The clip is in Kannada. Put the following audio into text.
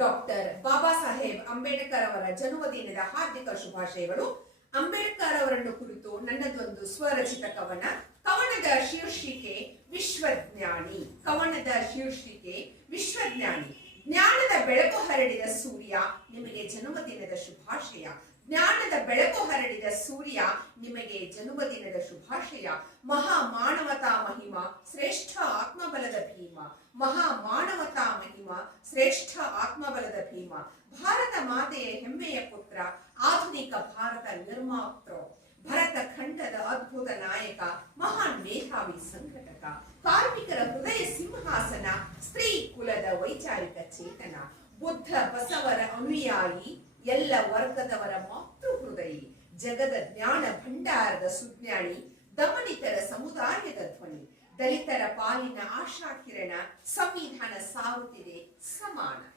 ಡಾಕ್ಟರ್ ಬಾಬಾ ಸಾಹೇಬ್ ಅಂಬೇಡ್ಕರ್ ಅವರ ಜನ್ಮದಿನದ ಹಾರ್ದಿಕ ಶುಭಾಶಯಗಳು. ಅಂಬೇಡ್ಕರ್ ಅವರನ್ನು ಕುರಿತು ನನ್ನದೊಂದು ಸ್ವರಚಿತ ಕವನ. ಕವನದ ಶೀರ್ಷಿಕೆ ವಿಶ್ವಜ್ಞಾನಿ. ಜ್ಞಾನದ ಬೆಳಕು ಹರಡಿದ ಸೂರ್ಯ, ನಿಮಗೆ ಜನ್ಮದಿನದ ಶುಭಾಶಯ. ಜ್ಞಾನದ ಬೆಳಕು ಹರಡಿದ ಸೂರ್ಯ, ನಿಮಗೆ ಜನ್ಮದಿನದ ಶುಭಾಶಯ. ಮಹಾ ಮಾನವತಾ ಮಹಿಮಾ, ಶ್ರೇಷ್ಠ ಆತ್ಮಬಲದ ಭೀಮ. ಶ್ರೇಷ್ಠ ಆತ್ಮಬಲದ ಭೀಮ. ಭಾರತ ಮಾತೆಯ ಹೆಮ್ಮೆಯ ಪುತ್ರ, ಆಧುನಿಕ ಭಾರತ ನಿರ್ಮಾತೃ, ಭರತ ಖಂಡದ ಅದ್ಭುತ ನಾಯಕ, ಮಹಾನ್ ಮೇಧಾವಿ ಸಂಘಟಕ, ಕಾರ್ಮಿಕರ ಹೃದಯ ಸಿಂಹಾಸನ, ಸ್ತ್ರೀ ಕುಲದ ವೈಚಾರಿಕ ಚೇತನ, ಬುದ್ಧ ಬಸವರ ಅನುಯಾಯಿ, ಎಲ್ಲ ವರ್ಗದವರ ಮಾತೃ ಹೃದಯಿ, ಜಗದ ಜ್ಞಾನ ಭಂಡಾರದ ಸುಜ್ಞಾನಿ, ದಮನಿತರ ಸಮುದಾಯದ ಧ್ವನಿ, ದಲಿತರ ಪಾಲಿನ ಆಶಾಕಿರಣ, ಸಂವಿಧಾನ ಸಾರುತ್ತಿದೆ ಸಮಾನ.